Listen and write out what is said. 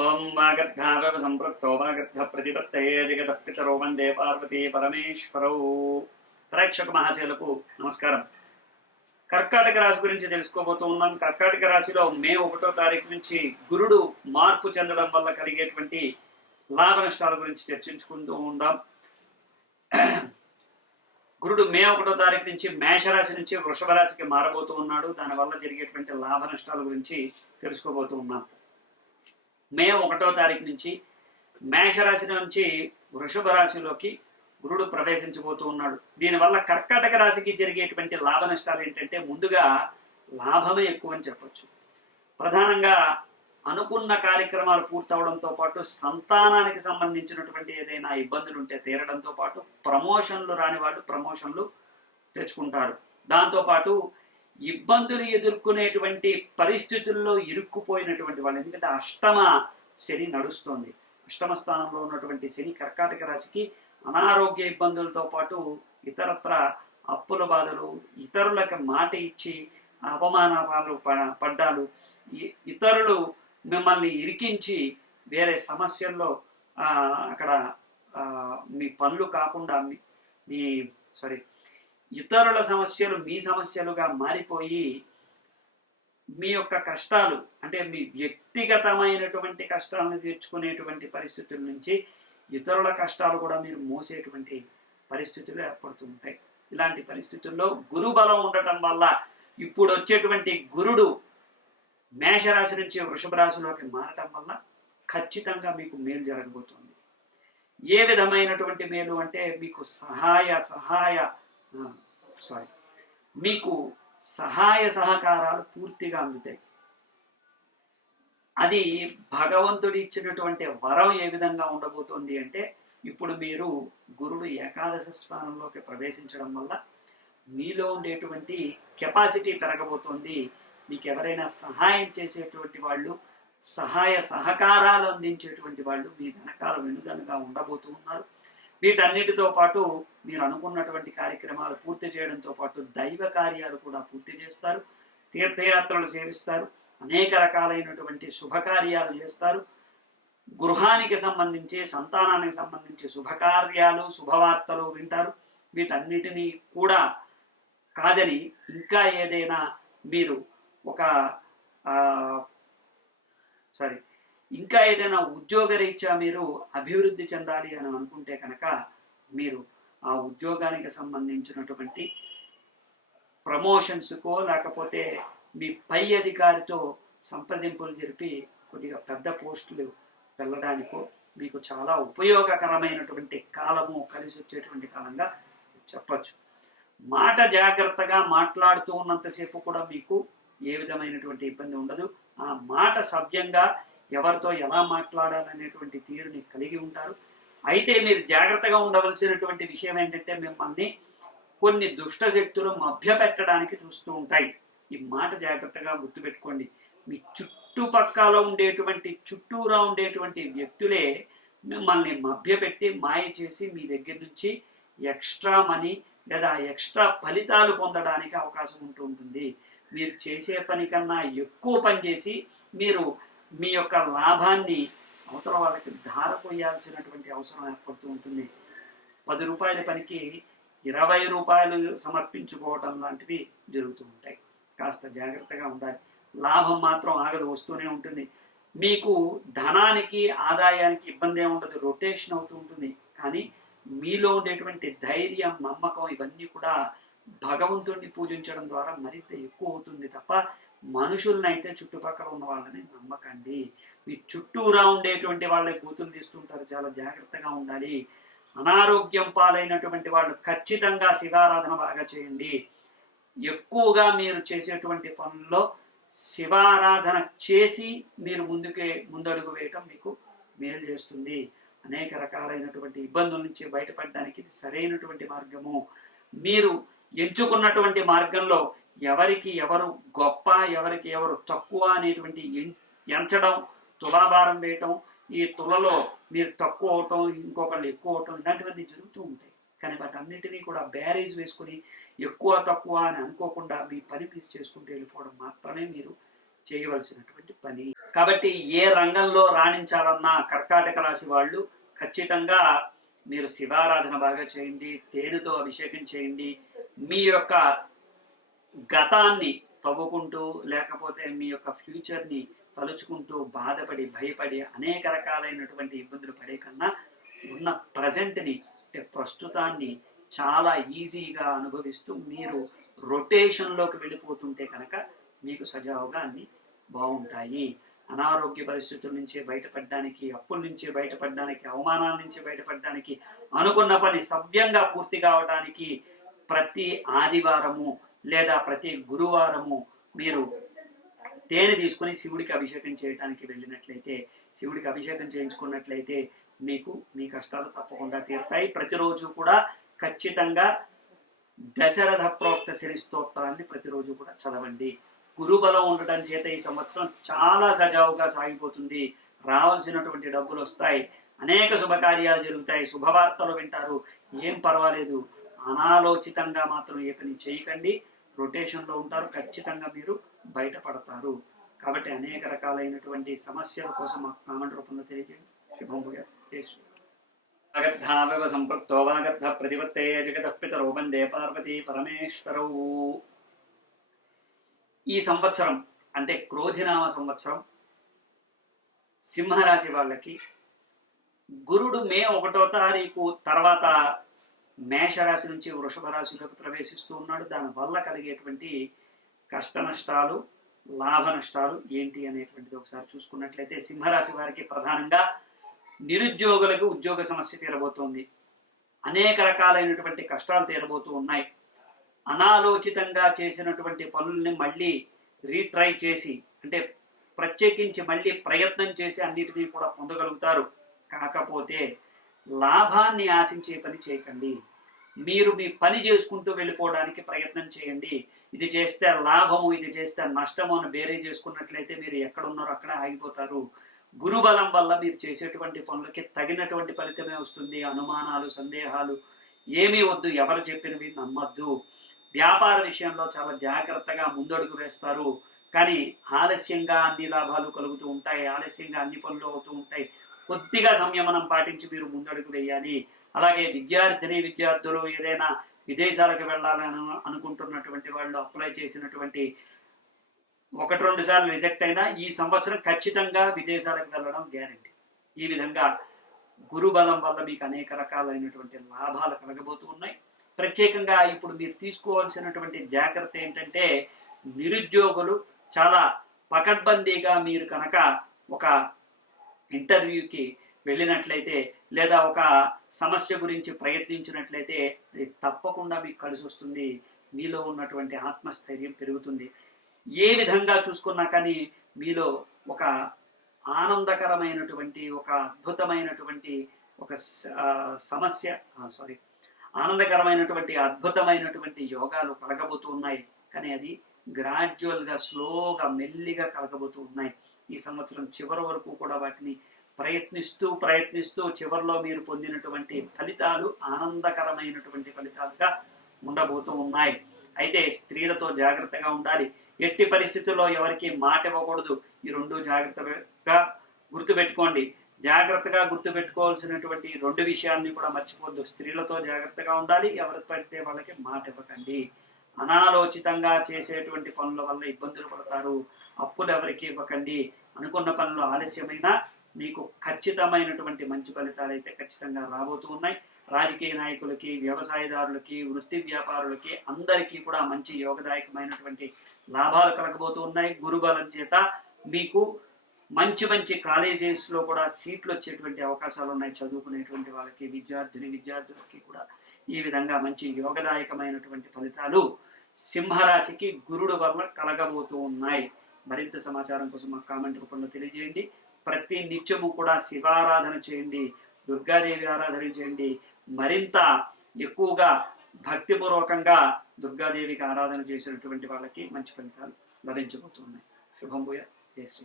ఓం వాగర్ధావ సంపృక్తో వాగర్ధ ప్రతిపత్తయే జగత పితరో వందే పార్వతీ పరమేశ్వరౌ. ప్రేక్షక మహాశయులకు నమస్కారం. కర్కాటక రాశి గురించి తెలుసుకోబోతూ ఉన్నాం. కర్కాటక రాశిలో మే 1వ తారీఖు నుంచి గురుడు మార్పు చెందడం వల్ల కలిగేటువంటి లాభ నష్టాల గురించి చర్చించుకుంటూ ఉందాం. గురుడు మే 1వ తారీఖు నుంచి మేషరాశి నుంచి వృషభ రాశికి మారబోతూ ఉన్నాడు. దానివల్ల జరిగేటువంటి లాభ నష్టాల గురించి తెలుసుకోబోతూ ఉన్నాం. మే 1వ తారీఖు నుంచి మేషరాశి నుంచి వృషభ రాశిలోకి గురుడు ప్రవేశించబోతూ ఉన్నాడు. దీనివల్ల కర్కాటక రాశికి జరిగేటువంటి లాభ నష్టాలు ఏంటంటే, ముందుగా లాభమే ఎక్కువ అని చెప్పచ్చు. ప్రధానంగా అనుకున్న కార్యక్రమాలు పూర్తవడంతో పాటు సంతానానికి సంబంధించినటువంటి ఏదైనా ఇబ్బందులు ఉంటే తీరడంతో పాటు ప్రమోషన్లు రాని వాళ్ళు ప్రమోషన్లు తెచ్చుకుంటారు. దాంతోపాటు ఇబ్బందులు ఎదుర్కొనేటువంటి పరిస్థితుల్లో ఇరుక్కుపోయినటువంటి వాళ్ళు, ఎందుకంటే అష్టమ శని నడుస్తుంది. అష్టమ స్థానంలో ఉన్నటువంటి శని కర్కాటక రాశికి అనారోగ్య ఇబ్బందులతో పాటు ఇతరత్ర అప్పుల బాధలు, ఇతరులకు మాట ఇచ్చి అవమానాలు పడ్డాలు, ఇతరులు మిమ్మల్ని ఇరికించి వేరే సమస్యల్లో అక్కడ మీ పనులు కాకుండా ఇతరుల సమస్యలు మీ సమస్యలుగా మారిపోయి మీ యొక్క కష్టాలు, అంటే మీ వ్యక్తిగతమైనటువంటి కష్టాలను తీర్చుకునేటువంటి పరిస్థితుల నుంచి ఇతరుల కష్టాలు కూడా మీరు మోసేటువంటి పరిస్థితులు ఏర్పడుతుంటాయి. ఇలాంటి పరిస్థితుల్లో గురు బలం ఉండటం వల్ల ఇప్పుడు వచ్చేటువంటి గురుడు మేషరాశి నుంచి వృషభ రాశిలోకి మారటం వల్ల ఖచ్చితంగా మీకు మేలు జరగబోతుంది. ఏ విధమైనటువంటి మేలు అంటే, మీకు మీకు సహాయ సహకారాలు పూర్తిగా అందుతాయి. అది భగవంతుడు ఇచ్చినటువంటి వరం. ఏ విధంగా ఉండబోతోంది అంటే, ఇప్పుడు మీరు గురుడు ఏకాదశ స్థానంలోకి ప్రవేశించడం వల్ల మీలో ఉండేటువంటి కెపాసిటీ పెరగబోతోంది. మీకు ఎవరైనా సహాయం చేసేటువంటి వాళ్ళు, సహాయ సహకారాలు అందించేటువంటి వాళ్ళు మీ వెనకాల వెనుదనుగా ఉండబోతూ ఉన్నారు. వీటన్నిటితో పాటు మీరు అనుకున్నటువంటి కార్యక్రమాలు పూర్తి చేయడంతో పాటు దైవ కార్యాలు కూడా పూర్తి చేస్తారు. తీర్థయాత్రలు సేవిస్తారు. అనేక రకాలైనటువంటి శుభకార్యాలు చేస్తారు. గృహానికి సంబంధించి, సంతానానికి సంబంధించి శుభకార్యాలు, శుభవార్తలు వింటారు. వీటన్నిటినీ కూడా కాదని ఇంకా ఏదైనా మీరు ఇంకా ఏదైనా ఉద్యోగరీత్యా మీరు అభివృద్ధి చెందాలి అని అనుకుంటే కనుక, మీరు ఆ ఉద్యోగానికి సంబంధించినటువంటి ప్రమోషన్స్కో లేకపోతే మీ పై అధికారితో సంప్రదింపులు జరిపి కొద్దిగా పెద్ద పోస్టులు వెళ్ళడానికో మీకు చాలా ఉపయోగకరమైనటువంటి కాలము, కలిసి వచ్చేటువంటి కాలంగా చెప్పచ్చు. మాట జాగ్రత్తగా మాట్లాడుతూ ఉన్నంతసేపు కూడా మీకు ఏ విధమైనటువంటి ఇబ్బంది ఉండదు. ఆ మాట సభ్యంగా ఎవరితో ఎలా మాట్లాడాలనేటువంటి తీరుని కలిగి ఉంటారు. అయితే మీరు జాగ్రత్తగా ఉండవలసినటువంటి విషయం ఏంటంటే, మిమ్మల్ని కొన్ని దుష్ట శక్తులు మభ్యపెట్టడానికి చూస్తూ ఉంటాయి. ఈ మాట జాగ్రత్తగా గుర్తుపెట్టుకోండి. మీ చుట్టుపక్కల చుట్టూరా ఉండేటువంటి వ్యక్తులే మిమ్మల్ని మభ్యపెట్టి మాయ చేసి మీ దగ్గర నుంచి ఎక్స్ట్రా మనీ లేదా ఎక్స్ట్రా ఫలితాలు పొందడానికి అవకాశం ఉంటూ ఉంటుంది. మీరు చేసే పని కన్నా ఎక్కువ పని చేసి మీరు మీ యొక్క లాభాన్ని అవతల వాళ్ళకి ధారపోయాల్సినటువంటి అవసరం ఏర్పడుతూ ఉంటుంది. 10 రూపాయల పనికి 20 రూపాయలు సమర్పించుకోవటం లాంటివి జరుగుతూ ఉంటాయి. కాస్త జాగ్రత్తగా ఉండాలి. లాభం మాత్రం ఆగదు, వస్తూనే ఉంటుంది. మీకు ధనానికి, ఆదాయానికి ఇబ్బంది ఏమి ఉండదు, రొటేషన్ అవుతూ ఉంటుంది. కానీ మీలో ఉండేటువంటి ధైర్యం, నమ్మకం ఇవన్నీ కూడా భగవంతుడిని పూజించడం ద్వారా మరింత ఎక్కువ అవుతుంది తప్ప మనుషులనైతే చుట్టుపక్కల ఉన్న వాళ్ళని నమ్మకండి. మీ చుట్టూరా ఉండేటువంటి వాళ్ళే కూతురు తీస్తుంటారు, చాలా జాగ్రత్తగా ఉండాలి. అనారోగ్యం పాలైనటువంటి వాళ్ళు ఖచ్చితంగా శివారాధన బాగా చేయండి. ఎక్కువగా మీరు చేసేటువంటి పనుల్లో శివారాధన చేసి మీరు ముందడుగు వేయటం మీకు మేలు చేస్తుంది. అనేక రకాలైనటువంటి ఇబ్బందుల నుంచి బయటపడడానికి ఇది సరైనటువంటి మార్గము. మీరు ఎంచుకున్నటువంటి మార్గంలో ఎవరికి ఎవరు గొప్ప, ఎవరికి ఎవరు తక్కువ అనేటువంటి ఎంచడం, తులాభారం వేయటం, ఈ తులలో మీరు తక్కువ అవటం, ఇంకొకళ్ళు ఎక్కువ అవటం, ఇలాంటివన్నీ జరుగుతూ ఉంటాయి. కానీ వాటన్నిటినీ కూడా బ్యారేజ్ వేసుకుని ఎక్కువ తక్కువ అని అనుకోకుండా మీ పని మీరు చేసుకుంటూ వెళ్ళిపోవడం మాత్రమే మీరు చేయవలసినటువంటి పని. కాబట్టి ఏ రంగంలో రాణించాలన్నా కర్కాటక రాశి వాళ్ళు ఖచ్చితంగా మీరు శివారాధన బాగా చేయండి, తేనెతో అభిషేకం చేయండి, మీ యొక్క గతాన్ని తవ్వుకుంటూ లేకపోతే మీ యొక్క ఫ్యూచర్ని తలుచుకుంటూ బాధపడి భయపడి అనేక రకాలైనటువంటి ఇబ్బందులు పడే కన్నా ఉన్న ప్రజెంట్ని ప్రస్తుతాన్ని చాలా ఈజీగా అనుభవిస్తూ మీరు రొటేషన్లోకి వెళ్ళిపోతుంటే కనుక మీకు సజావుగా అన్ని బాగుంటాయి. అనారోగ్య పరిస్థితుల నుంచి బయటపడడానికి, అప్పుల నుంచి బయటపడడానికి, అవమానాల నుంచి బయటపడడానికి, అనుకున్న పని సవ్యంగా పూర్తి కావడానికి ప్రతి ఆదివారము లేదా ప్రతి గురువారము మీరు తేనె తీసుకుని శివుడికి అభిషేకం చేయడానికి వెళ్ళినట్లయితే, శివుడికి అభిషేకం చేయించుకున్నట్లయితే మీకు మీ కష్టాలు తప్పకుండా తీరుతాయి. ప్రతిరోజు కూడా ఖచ్చితంగా దశరథ ప్రోక్త శని స్తోత్రాన్ని ప్రతిరోజు కూడా చదవండి. గురుబలం ఉండటం చేత ఈ సంవత్సరం చాలా సజావుగా సాగిపోతుంది. రావాల్సినటువంటి డబ్బులు వస్తాయి, అనేక శుభకార్యాలు జరుగుతాయి, శుభవార్తలు వింటారు. ఏం పర్వాలేదు, అనాలోచితంగా మాత్రం ఏ పని చేయకండి. రొటేషన్లో ఉంటారు, ఖచ్చితంగా మీరు బయటపడతారు. కాబట్టి అనేక రకాలైనటువంటి సమస్యల కోసం మాకు కామెంట్ రూపంలో తెలియజేయండి. శుభంభూయా. అగద్ధావవ సంపృక్తో వాగద్ధ ప్రతిపత్తే జగతః పితరౌ వందే పార్వతీ పరమేశ్వరౌ. ఈ సంవత్సరం అంటే క్రోధినామ సంవత్సరం సింహరాశి వాళ్ళకి గురుడు మే 1వ తారీఖు తర్వాత మేషరాశి నుంచి వృషభ రాశిలోకి ప్రవేశిస్తూ ఉన్నాడు. దానివల్ల కలిగేటువంటి కష్ట నష్టాలు, లాభ నష్టాలు ఏంటి అనేటువంటిది ఒకసారి చూసుకున్నట్లయితే, సింహరాశి వారికి ప్రధానంగా నిరుద్యోగులకు ఉద్యోగ సమస్య తీరబోతోంది. అనేక రకాలైనటువంటి కష్టాలు తీరబోతూ ఉన్నాయి. అనాలోచితంగా చేసినటువంటి పనుల్ని మళ్ళీ రీట్రై చేసి, అంటే ప్రత్యేకించి మళ్ళీ ప్రయత్నం చేసి అన్నిటినీ కూడా పొందగలుగుతారు. కాకపోతే లాభాన్ని ఆశించే పని చేయకండి. మీరు మీ పని చేసుకుంటూ వెళ్ళిపోవడానికి ప్రయత్నం చేయండి. ఇది చేస్తే లాభము, ఇది చేస్తే నష్టము అని బేరే చేసుకున్నట్లయితే మీరు ఎక్కడున్నారో అక్కడ ఆగిపోతారు. గురుబలం వల్ల మీరు చేసేటువంటి పనులకి తగినటువంటి ఫలితమే వస్తుంది. అనుమానాలు, సందేహాలు ఏమీ వద్దు, ఎవరు చెప్పినవి నమ్మద్దు. వ్యాపార విషయంలో చాలా జాగ్రత్తగా ముందడుగు వేస్తారు. కానీ ఆలస్యంగా అన్ని లాభాలు కలుగుతూ ఉంటాయి, ఆలస్యంగా అన్ని పనులు అవుతూ ఉంటాయి. కొద్దిగా సంయమనం పాటించి మీరు ముందడుగు వేయాలి. అలాగే విద్యార్థులు ఏదైనా విదేశాలకు వెళ్ళాలని అనుకుంటున్నటువంటి వాళ్ళు అప్లై చేసినటువంటి 1-2 సార్లు రిజెక్ట్ అయినా ఈ సంవత్సరం ఖచ్చితంగా విదేశాలకు వెళ్ళడం గ్యారెంటీ. ఈ విధంగా గురుబలం వల్ల మీకు అనేక రకాలైనటువంటి లాభాలు కలగబోతూ ఉన్నాయి. ప్రత్యేకంగా ఇప్పుడు మీరు తీసుకోవాల్సినటువంటి జాగ్రత్త ఏంటంటే, నిరుద్యోగులు చాలా పకడ్బందీగా మీరు కనుక ఒక ఇంటర్వ్యూకి వెళ్ళినట్లయితే లేదా ఒక సమస్య గురించి ప్రయత్నించినట్లయితే అది తప్పకుండా మీకు కలిసి వస్తుంది. మీలో ఉన్నటువంటి ఆత్మస్థైర్యం పెరుగుతుంది. ఏ విధంగా చూసుకున్నా కానీ మీలో ఒక ఆనందకరమైనటువంటి, ఒక అద్భుతమైనటువంటి ఒక ఆనందకరమైనటువంటి అద్భుతమైనటువంటి యోగాలు కలగబోతూ ఉన్నాయి. కానీ అది గ్రాడ్యువల్గా, స్లోగా, మెల్లిగా కలగబోతూ ఉన్నాయి. ఈ సంవత్సరం చివరి వరకు కూడా వాటిని ప్రయత్నిస్తూ చివరిలో మీరు పొందినటువంటి ఫలితాలు ఆనందకరమైనటువంటి ఫలితాలుగా ఉండబోతూ ఉన్నాయి. అయితే స్త్రీలతో జాగ్రత్తగా ఉండాలి. ఎట్టి పరిస్థితుల్లో ఎవరికి మాట ఇవ్వకూడదు. ఈ 2 జాగ్రత్తగా గుర్తుపెట్టుకోండి. జాగ్రత్తగా గుర్తుపెట్టుకోవాల్సినటువంటి 2 విషయాల్ని కూడా మర్చిపోవద్దు. స్త్రీలతో జాగ్రత్తగా ఉండాలి, ఎవరికి పడితే వాళ్ళకి మాట ఇవ్వకండి. అనాలోచితంగా చేసేటువంటి పనుల వల్ల ఇబ్బందులు పడతారు. అప్పులు ఎవరికి ఇవ్వకండి. అనుకున్న పనులు ఆలస్యమైన మీకు ఖచ్చితమైనటువంటి మంచి ఫలితాలు అయితే ఖచ్చితంగా రాబోతూ ఉన్నాయి. రాజకీయ నాయకులకి, వ్యవసాయదారులకి, వృత్తి వ్యాపారులకి అందరికీ కూడా మంచి యోగదాయకమైనటువంటి లాభాలు కలగబోతూ ఉన్నాయి. గురుబలం చేత మీకు మంచి కాలేజెస్లో కూడా సీట్లు వచ్చేటువంటి అవకాశాలు ఉన్నాయి. చదువుకునేటువంటి వాళ్ళకి, విద్యార్థులకి కూడా ఈ విధంగా మంచి యోగదాయకమైనటువంటి ఫలితాలు సింహరాశికి గురుడు వల్ల కలగబోతూ ఉన్నాయి. మరింత సమాచారం కోసం మాకు కామెంట్ రూపంలో తెలియజేయండి. ప్రతి నిత్యము కూడా శివారాధన చేయండి, దుర్గాదేవి ఆరాధన చేయండి. మరింత ఎక్కువగా భక్తిపూర్వకంగా దుర్గాదేవికి ఆరాధన చేసినటువంటి వాళ్ళకి మంచి ఫలితాలు లభించబోతున్నాయి. శుభం భూయా. జై శ్రీ.